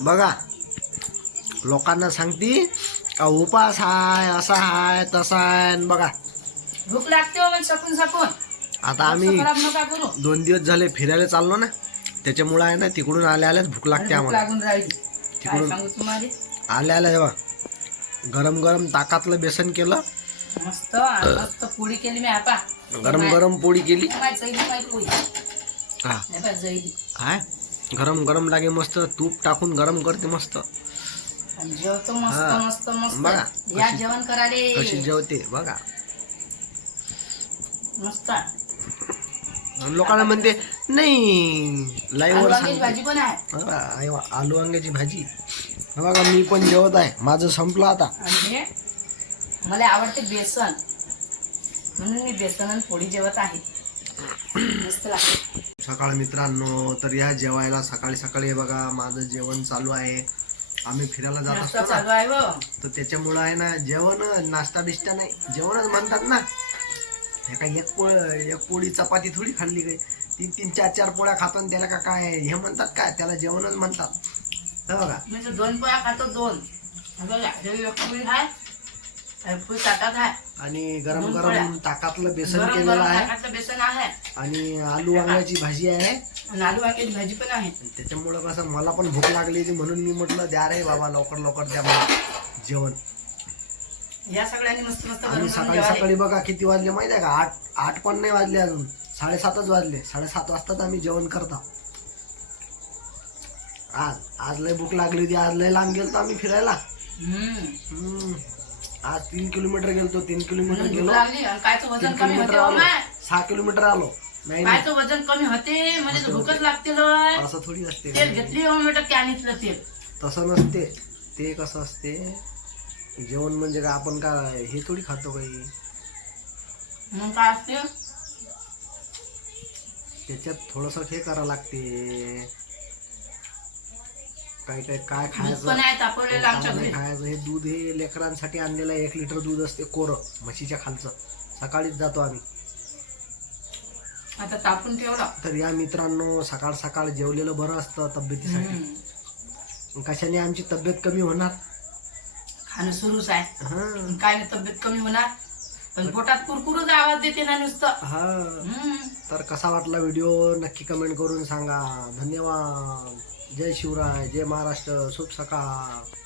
बघा लोकांना सांगती का उपास हाय, असा हाय, तसा आहे. बघा भूक लागते हो, सपून सपून. आता आम्ही खराब नका करू. 2 दिवस झाले फिरायला चाललो ना, त्याच्यामुळे आहे ना तिकडून आल्याच भूक लागते भूक आम्हाला. लागून राहिली. काय तिकडून सांगू तुम्हाला, आल्या जेव्हा गरम गरम ताकातलं बेसन केलं, मस्त मस्त पोळी केली मी. आपा गरम गरम पोळी केली. पोळी हा जैली. हाय गरम गरम लागे, मस्त तूप टाकून गरम करते मस्त. आणि जेवतो मस्त हा. मस्त मस्त. बघा, या कशी- जेवण कराले. कशी जेवते बघा. मस्त. आणि लोकांना म्हणते नाही लाईव्ह वर वांग्याची भाजी पण आहे. सांग आलू वांग्याची भाजी. बघा मी पण जेवत आहे, माझं संपलं आता. आणि मला आवडते बेसन, म्हणून मी बेसन आणि पोळी जेवत आहे. मस्त लागते. सकाळ मित्रांनो, तर या जेवायला सकाळी सकाळी हे बघा माझं जेवण चालू आहे. आम्ही फिरायला जात नाश्ता असतो चालू ना, आहे हो. तर त्याच्यामुळं आहे ना जेवण, नाश्ता बिष्टा नाही, जेवणच म्हणतात ना. हे काय एक पोळी चपाती थोडी खाल्ली, काही 3-3, 4-4 पोळ्या खातो आणि त्याला का काय हे म्हणतात काय, त्याला जेवणच म्हणतात. हे बघा मी तर 2 पोळ्या खातो, 2. एक पोळी आहे, एक पोळी ताटात आहे. आणि गरम 2 गरम पोळ्या. ताकातलं बेसन गरम केलेलं गरम आहे, ताटातलं बेसन आहे आणि आलू वांग्याची भाजी आहे. आणि आलू वांग्याची भाजी पण आहे. त्याच्यामुळं कसं मला पण भूक लागली होती, म्हणून मी म्हटलं द्या रे बाबा लवकर लवकर द्या मला जेवण. या सगळ्यांनी मस्त मस्त गरम आणि गरम सकाळी जेवायला. सकाळी बघा किती वाजले माहिती आहे का, 8 पण नाही वाजले अजून, 7:30च वाजले. 7:30 वाजताच आम्ही जेवण करता. आज लय भूक लागली होती, आज लय लांब गेलतो आम्ही फिरायला. आज 3 किलोमीटर गेलतो, 3 किलोमीटर भूक गेलो, लागली. आणि कायचं 3 वजन कमी किलोमीटर होते हो आलो, माय. 6 किलोमीटर आलो. नाही नाही, कायचं वजन कमी होते, म्हणजे तर भूकच लागते लय. असं थोडी असते. तेल घेतली हो बेटा, कॅनीतलं तेल. तसं नसते ते. कसं असते जेवण म्हणजे का आपण का हे थोडी खातो काही, मग काय असते, त्याच्यात थोडस हे करावं लागते. काय काय काय दूध खायचं, पण आहे तापवलेलं आमच्या काय घरी. नाही खायचं. हे दूध हे लेकरांसाठी आणलेलं आहे. 1 लिटर दूध असते कोरं म्हशीच्या खालचं. सकाळीच जातो आम्ही. आता तापून ठेवला. तर या मित्रांनो, सकाळ सकाळ जेवलेलं बरं असतं तब्येतीसाठी. कशाने आमची तब्येत कमी होणार, खाणं सुरूच आहे. हा काय नाही तब्येत कमी होणार, पण पोटात कुरकुरच आवाज देते ना नुसतं. हा. तर कसा वाटला व्हिडिओ नक्की कमेंट करून सांगा. धन्यवाद. जय शिवराय, जय महाराष्ट्र, शुभ सकाळ.